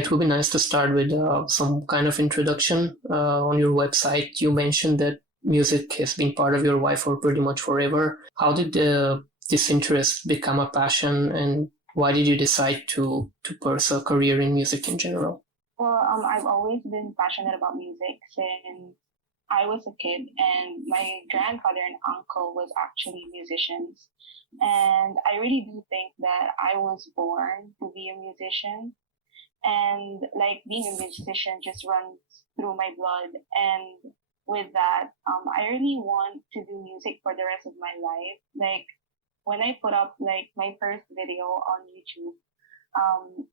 It would be nice to start with some kind of introduction. On your website, you mentioned that music has been part of your life for pretty much forever. How did this interest become a passion, and why did you decide to pursue a career in music in general? Well, I've always been passionate about music since I was a kid, and my grandfather and uncle was actually musicians. And I really do think that I was born to be a musician. And like being a musician just runs through my blood. And with that, I really want to do music for the rest of my life. Like when I put up like my first video on YouTube,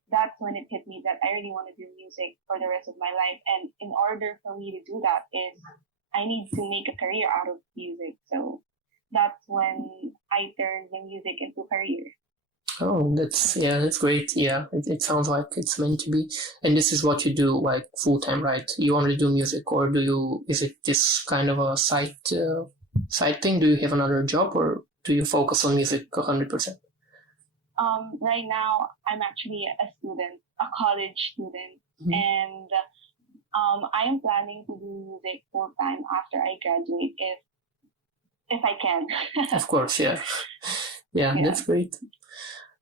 that's when it hit me that I really want to do music for the rest of my life. And in order for me to do that is I need to make a career out of music. So that's when I turned the music into a career. Oh, that's great. Yeah, it sounds like it's meant to be. And this is what you do like full time, right? You only do music, or is it this kind of a side thing? Do you have another job, or do you focus on music 100%? Right now, I'm actually a student, a college student, and I am planning to do music full time after I graduate, if I can. Of course, yeah. Yeah, that's great.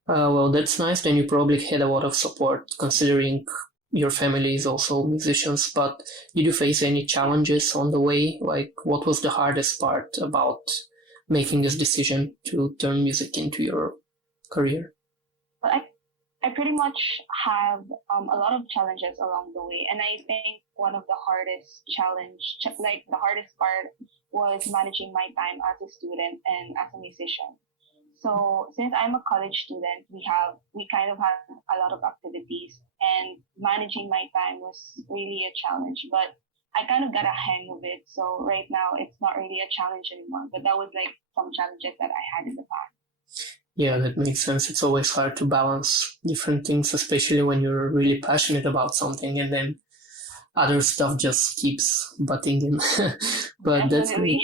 Well, that's nice. Then you probably had a lot of support considering your family is also musicians, but did you face any challenges on the way? Like, what was the hardest part about making this decision to turn music into your career? Well, I pretty much have a lot of challenges along the way, and I think one of the hardest the hardest part was managing my time as a student and as a musician. So since I'm a college student, we kind of have a lot of activities, and managing my time was really a challenge, but I kind of got a hang of it. So right now it's not really a challenge anymore, but that was like some challenges that I had in the past. Yeah, that makes sense. It's always hard to balance different things, especially when you're really passionate about something and then other stuff just keeps butting in. But Definitely. That's great.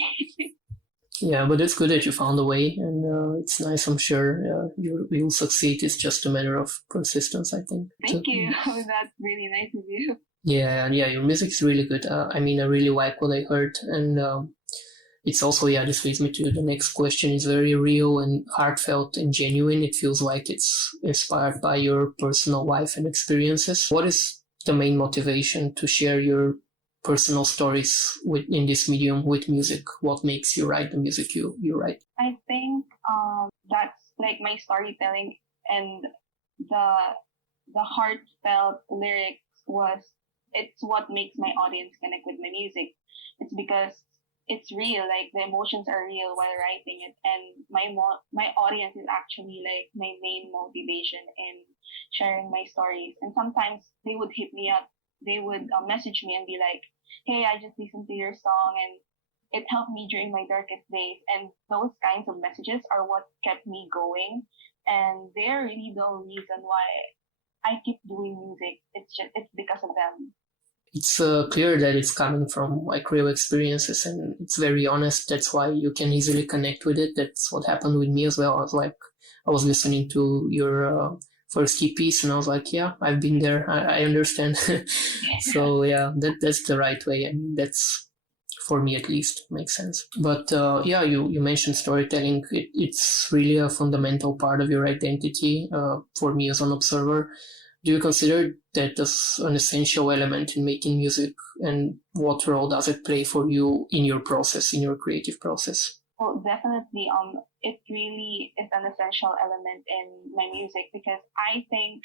Yeah, but it's good that you found a way, and it's nice. I'm sure you'll succeed. It's just a matter of persistence, I think. Thank you. That's really nice of you. Yeah, your music is really good. I really like what I heard, and it's also, this leads me to the next question. It's very real and heartfelt and genuine. It feels like it's inspired by your personal life and experiences. What is the main motivation to share your personal stories in this medium with music? What makes you write the music you write? I think that's like my storytelling, and the heartfelt lyrics it's what makes my audience connect with my music. It's because it's real, like the emotions are real while writing it, and my audience is actually like my main motivation in sharing my stories. And sometimes they would hit me up, they would message me and be like, hey, I just listened to your song and it helped me during my darkest days. And those kinds of messages are what kept me going. And they're really the reason why I keep doing music. It's because of them. It's clear that it's coming from like real experiences, and it's very honest. That's why you can easily connect with it. That's what happened with me as well. I was listening to your first key piece, and I was like, yeah, I've been there. I understand. So yeah, that's the right way. I mean, that's, for me at least, makes sense. But you mentioned storytelling. It's really a fundamental part of your identity. For me as an observer, do you consider that as an essential element in making music, and what role does it play for you in your process, in your creative process? Well, definitely. It really is an essential element in my music, because I think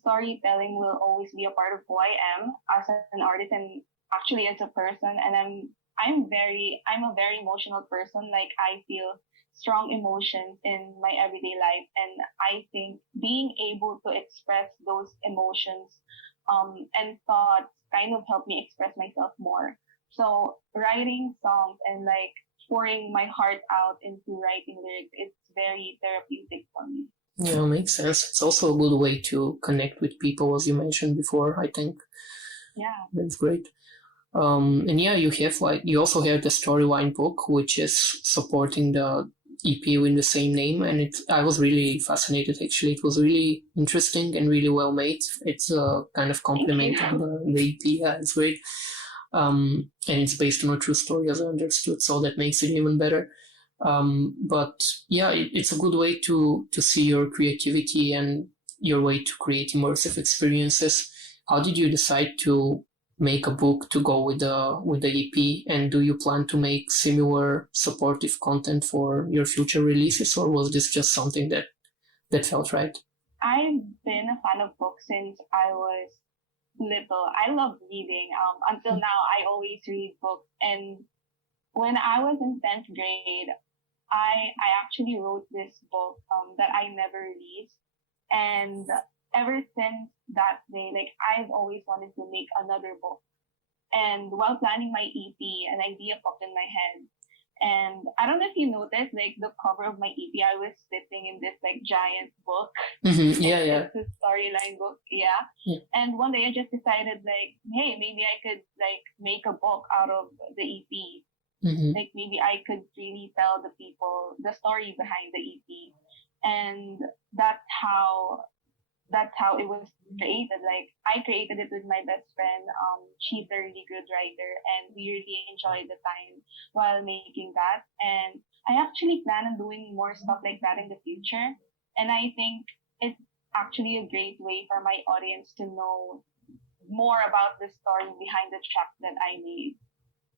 storytelling will always be a part of who I am as an artist and actually as a person. And I'm a very emotional person. Like I feel strong emotions in my everyday life, and I think being able to express those emotions and thoughts kind of help me express myself more. So writing songs and like pouring my heart out into writing lyrics, it's very therapeutic for me. Yeah, makes sense. It's also a good way to connect with people, as you mentioned before, I think. Yeah. That's great. And you also have the Storyline book, which is supporting the EP with the same name, and I was really fascinated. Actually, it was really interesting and really well made. It's kind of complementing the EP. Yeah, it's great. And it's based on a true story, as I understood, so that makes it even better. But yeah, it's a good way to see your creativity and your way to create immersive experiences. How did you decide to make a book to go with the EP? And do you plan to make similar supportive content for your future releases, or was this just something that felt right? I've been a fan of books since I was little. I love reading. Until now, I always read books. And when I was in 10th grade, I actually wrote this book that I never released. And ever since that day, like I've always wanted to make another book. And while planning my EP, an idea popped in my head. And I don't know if you noticed, like the cover of my EP, I was sitting in this like giant book. Mm-hmm. Yeah. It's a storyline book, yeah. And one day I just decided, like, hey, maybe I could like make a book out of the EP. Mm-hmm. Like maybe I could really tell the people the story behind the EP, and that's how it was created. Like I created it with my best friend. She's a really good writer, and we really enjoyed the time while making that. And I actually plan on doing more stuff like that in the future. And I think it's actually a great way for my audience to know more about the story behind the track that I made.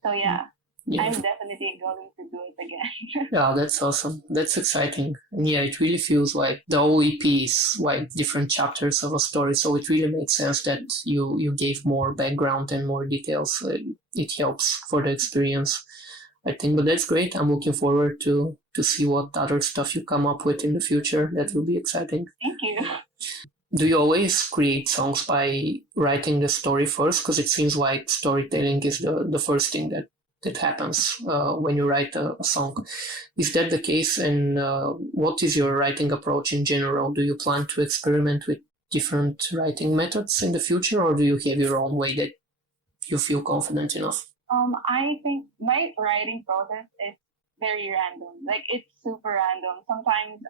So yeah. I'm definitely going to do it again. Yeah, that's awesome. That's exciting. And yeah, it really feels like the whole EP is like different chapters of a story. So it really makes sense that you gave more background and more details. It helps for the experience, I think. But that's great. I'm looking forward to see what other stuff you come up with in the future. That will be exciting. Thank you. Do you always create songs by writing the story first? Because it seems like storytelling is the first thing that happens when you write a song. Is that the case? And what is your writing approach in general? Do you plan to experiment with different writing methods in the future, or do you have your own way that you feel confident enough? I think my writing process is very random. Like it's super random. Sometimes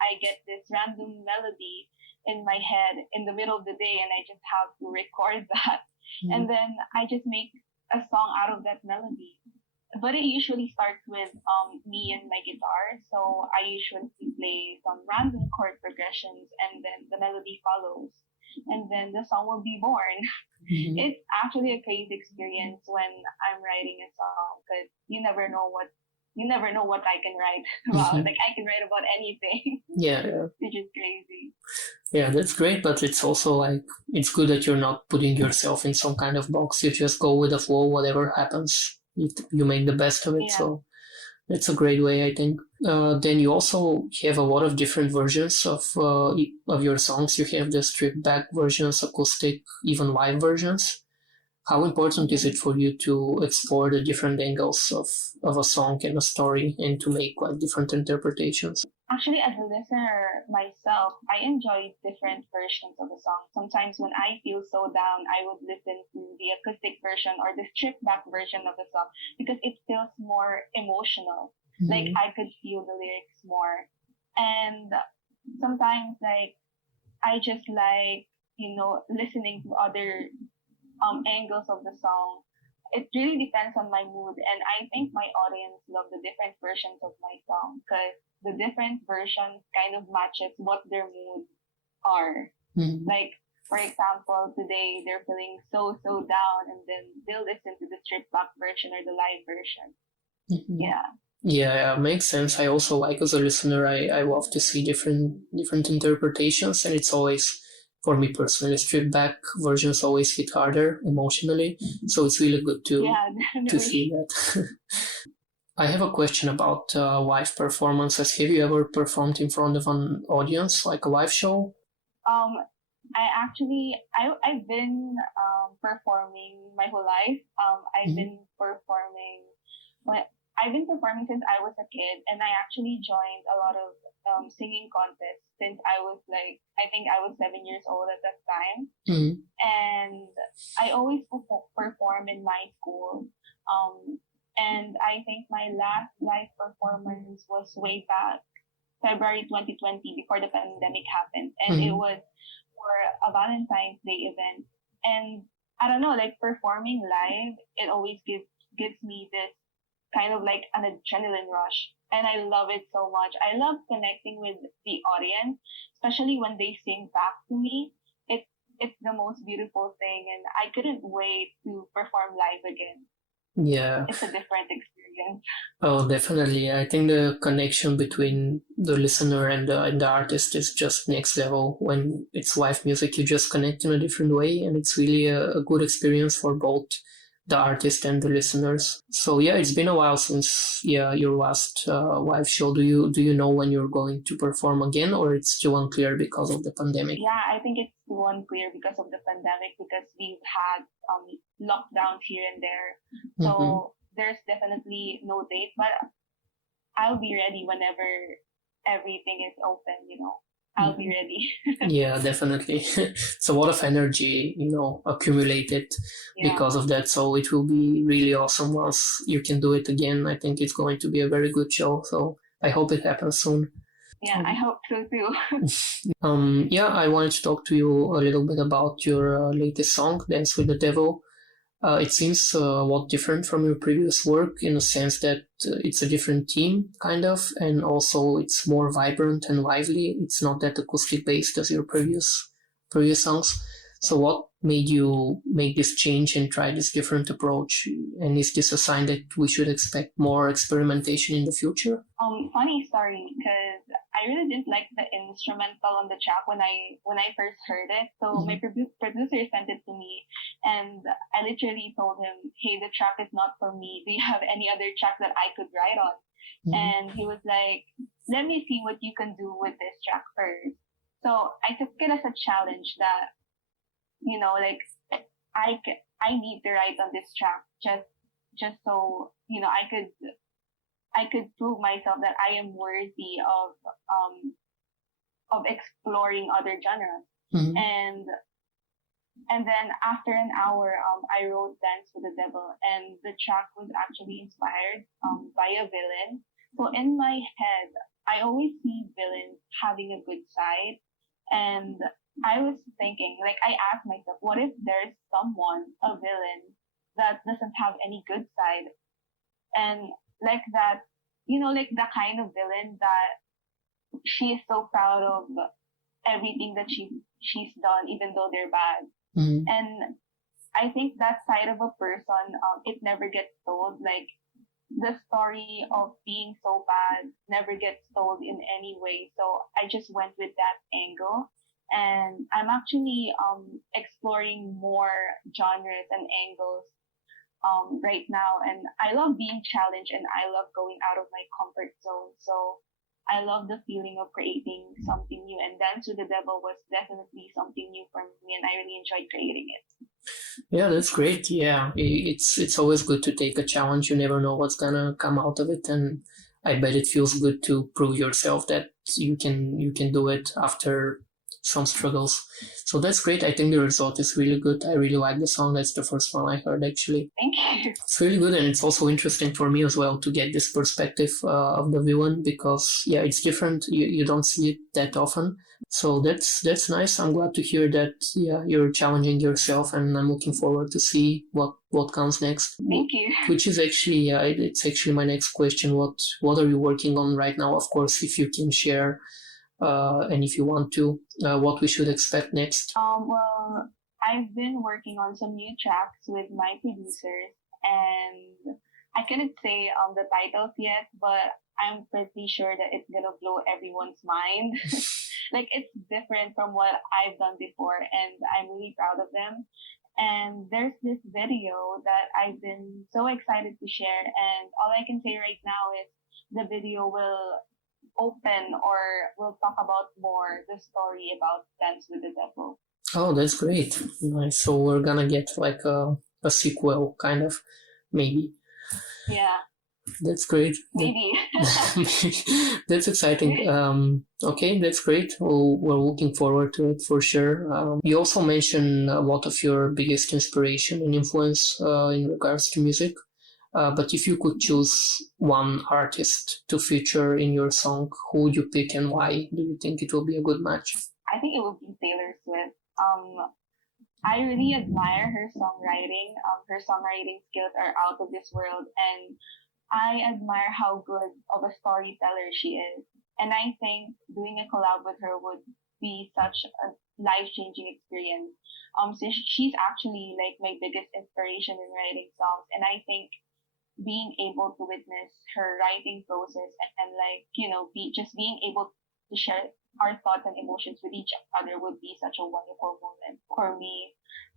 I get this random melody in my head in the middle of the day, and I just have to record that. Mm-hmm. And then I just make a song out of that melody. But it usually starts with me and my guitar. So I usually play some random chord progressions, and then the melody follows. And then the song will be born. Mm-hmm. It's actually a crazy experience when I'm writing a song, because you never know what I can write about. Mm-hmm. Like I can write about anything. Yeah. Which is crazy. Yeah, that's great, but it's also like, it's good that you're not putting yourself in some kind of box. You just go with the flow, whatever happens, you make the best of it. Yeah. So that's a great way, I think. Then you also have a lot of different versions of your songs. You have the stripped back versions, acoustic, even live versions. How important is it for you to explore the different angles of a song and a story, and to make like different interpretations? Actually, as a listener myself, I enjoy different versions of a song. Sometimes when I feel so down, I would listen to the acoustic version or the stripped back version of the song, because it feels more emotional. Mm-hmm. Like I could feel the lyrics more. And sometimes like I just like, listening to other angles of the song. It really depends on my mood, and I think my audience love the different versions of my song, because the different versions kind of matches what their moods are. Mm-hmm. Like, for example, today they're feeling so down, and then they'll listen to the stripped back version or the live version. Mm-hmm. Yeah. Yeah, makes sense. I also like, as a listener, I love to see different interpretations, and it's always, for me personally, stripped back versions always hit harder emotionally. So it's really good to see that. I have a question about live performances. Have you ever performed in front of an audience, like a live show? I've been performing my whole life. I've been performing since I was a kid, and I actually joined a lot of singing contests since I was I think I was 7 years old at that time. And I always perform in my school. And I think my last live performance was way back February 2020 before the pandemic happened. And it was for a Valentine's Day event. And I don't know, like performing live, it always gives me this kind of like an adrenaline rush. And I love it so much. I love connecting with the audience, especially when they sing back to me. It's the most beautiful thing, and I couldn't wait to perform live again. Yeah. It's a different experience. Oh, definitely. I think the connection between the listener and the artist is just next level. When it's live music, you just connect in a different way, and it's really a good experience for both the artist and the listeners. So yeah, it's been a while since your last live show. Do you know when you're going to perform again, or it's still unclear because of the pandemic? Yeah, I think it's still unclear because of the pandemic, because we've had lockdowns here and there. So there's definitely no date, but I'll be ready whenever everything is open, I'll be ready. Yeah, definitely. It's a lot of energy, accumulated because of that. So it will be really awesome once you can do it again. I think it's going to be a very good show. So I hope it happens soon. Yeah, I hope so too. Yeah, I wanted to talk to you a little bit about your latest song, Dance with the Devil. It seems a lot different from your previous work in a sense that it's a different theme, kind of, and also it's more vibrant and lively. It's not that acoustic based as your previous songs. So what made you make this change and try this different approach? And is this a sign that we should expect more experimentation in the future? Funny story, because I really didn't like the instrumental on the track when I first heard it. So my producer sent it to me, and I literally told him, "Hey, the track is not for me. Do you have any other track that I could write on?" And he was like, "Let me see what you can do with this track first." So I took it as a challenge that, like I need to write on this track just so I could prove myself that I am worthy of exploring other genres. And then after an hour, I wrote Dance with the Devil, and the track was actually inspired by a villain. So in my head, I always see villains having a good side, and I was thinking, like, I asked myself, what if there's a villain that doesn't have any good side? And like that, like the kind of villain that she is so proud of everything that she's done, even though they're bad. And I think that side of a person, it never gets told. Like, the story of being so bad never gets told in any way. So I just went with that angle. And I'm actually exploring more genres and angles right now. And I love being challenged, and I love going out of my comfort zone. So I love the feeling of creating something new. And Dance with the Devil was definitely something new for me, and I really enjoyed creating it. Yeah, that's great. Yeah, it's always good to take a challenge. You never know what's gonna come out of it, and I bet it feels good to prove yourself that you can do it after some struggles. So that's great. I think the result is really good. I really like the song. That's the first one I heard, actually. Thank you. It's really good, and it's also interesting for me as well to get this perspective of the villain, because it's different. You don't see it that often. So that's nice. I'm glad to hear that you're challenging yourself, and I'm looking forward to see what comes next. Thank you. Which is actually it's actually my next question. What are you working on right now? Of course, if you can share. And if you want to, what we should expect next? Well, I've been working on some new tracks with my producers, and I couldn't say the titles yet, but I'm pretty sure that it's gonna blow everyone's mind. Like, it's different from what I've done before, and I'm really proud of them. And there's this video that I've been so excited to share, and all I can say right now is the video will open, or we'll talk about more the story about Dance with the Devil. Oh, that's great. Nice. So we're gonna get like a sequel, kind of, maybe. Yeah. That's great. Maybe. That's exciting. Okay, that's great. We're looking forward to it for sure. You also mentioned what of your biggest inspiration and influence in regards to music. But if you could choose one artist to feature in your song, who would you pick and why? Do you think it will be a good match? I think it would be Taylor Swift. I really admire her songwriting. Her songwriting skills are out of this world, and I admire how good of a storyteller she is. And I think doing a collab with her would be such a life-changing experience. Since she's actually like my biggest inspiration in writing songs, and I think being able to witness her writing process and like being able to share our thoughts and emotions with each other would be such a wonderful moment for me.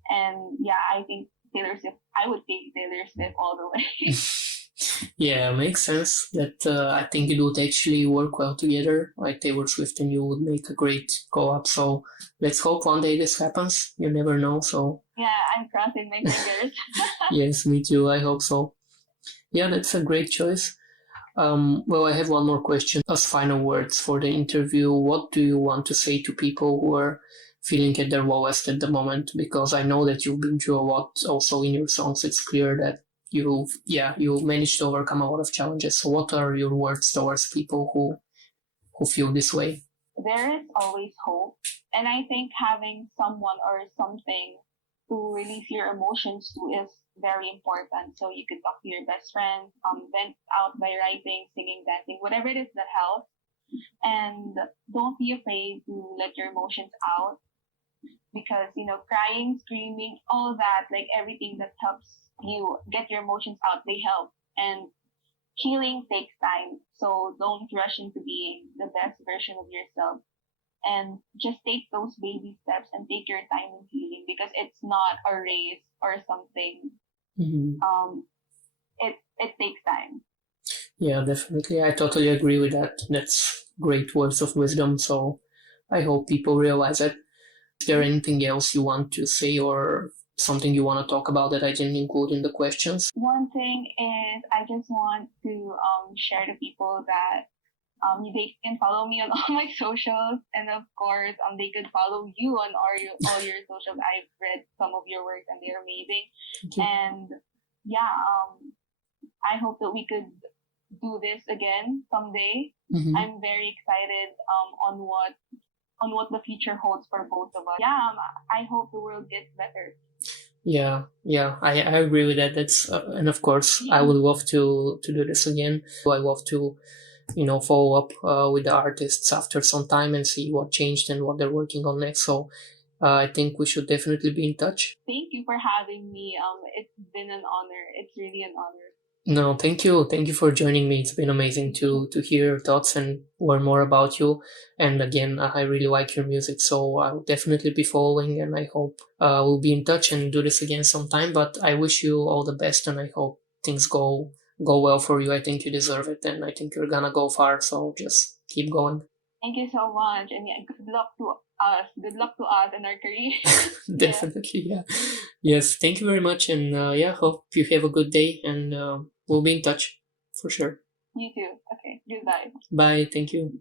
And yeah, I think Taylor Swift. I would take Taylor Swift all the way. Yeah, makes sense. That I think it would actually work well together. Like Taylor Swift and you would make a great co-op. So let's hope one day this happens. You never know. So Yeah, I'm crossing my fingers. yes, me too. I hope so. Yeah, that's a great choice. Well, I have one more question. As final words for the interview, what do you want to say to people who are feeling at their lowest at the moment? Because I know that you've been through a lot also in your songs. It's clear that you managed to overcome a lot of challenges. So what are your words towards people who feel this way? There is always hope. And I think having someone or something to release your emotions to is very important. So you could talk to your best friend, vent out by writing, singing, dancing, whatever it is that helps. And don't be afraid to let your emotions out because, crying, screaming, all that, like everything that helps you get your emotions out, they help. And healing takes time. So don't rush into being the best version of yourself. And just take those baby steps and take your time in healing because it's not a race or something. Mm-hmm. It takes time. Yeah, definitely. I totally agree with that. That's great words of wisdom. So I hope people realize it. Is there anything else you want to say or something you want to talk about that I didn't include in the questions? One thing is I just want to share to people that they can follow me on all my socials, and of course, they could follow you on all your socials. I've read some of your works, and they're amazing. And yeah, I hope that we could do this again someday. Mm-hmm. I'm very excited on what the future holds for both of us. Yeah, I hope the world gets better. Yeah, I agree with that. That's and of course, I would love to do this again. I love to follow up with the artists after some time and see what changed and what they're working on next. So I think we should definitely be in touch. Thank you for having me. It's been an honor. It's really an honor. No, thank you. Thank you for joining me. It's been amazing to hear your thoughts and learn more about you. And again, I really like your music, so I'll definitely be following, and I hope we'll be in touch and do this again sometime. But I wish you all the best, and I hope things go well for you. I think you deserve it, and I think you're gonna go far. So just keep going. Thank you so much, and yeah, good luck to us. Good luck to us in our career. Definitely, yeah. Yes, thank you very much, and hope you have a good day, and we'll be in touch for sure. You too. Okay, goodbye. Bye. Thank you.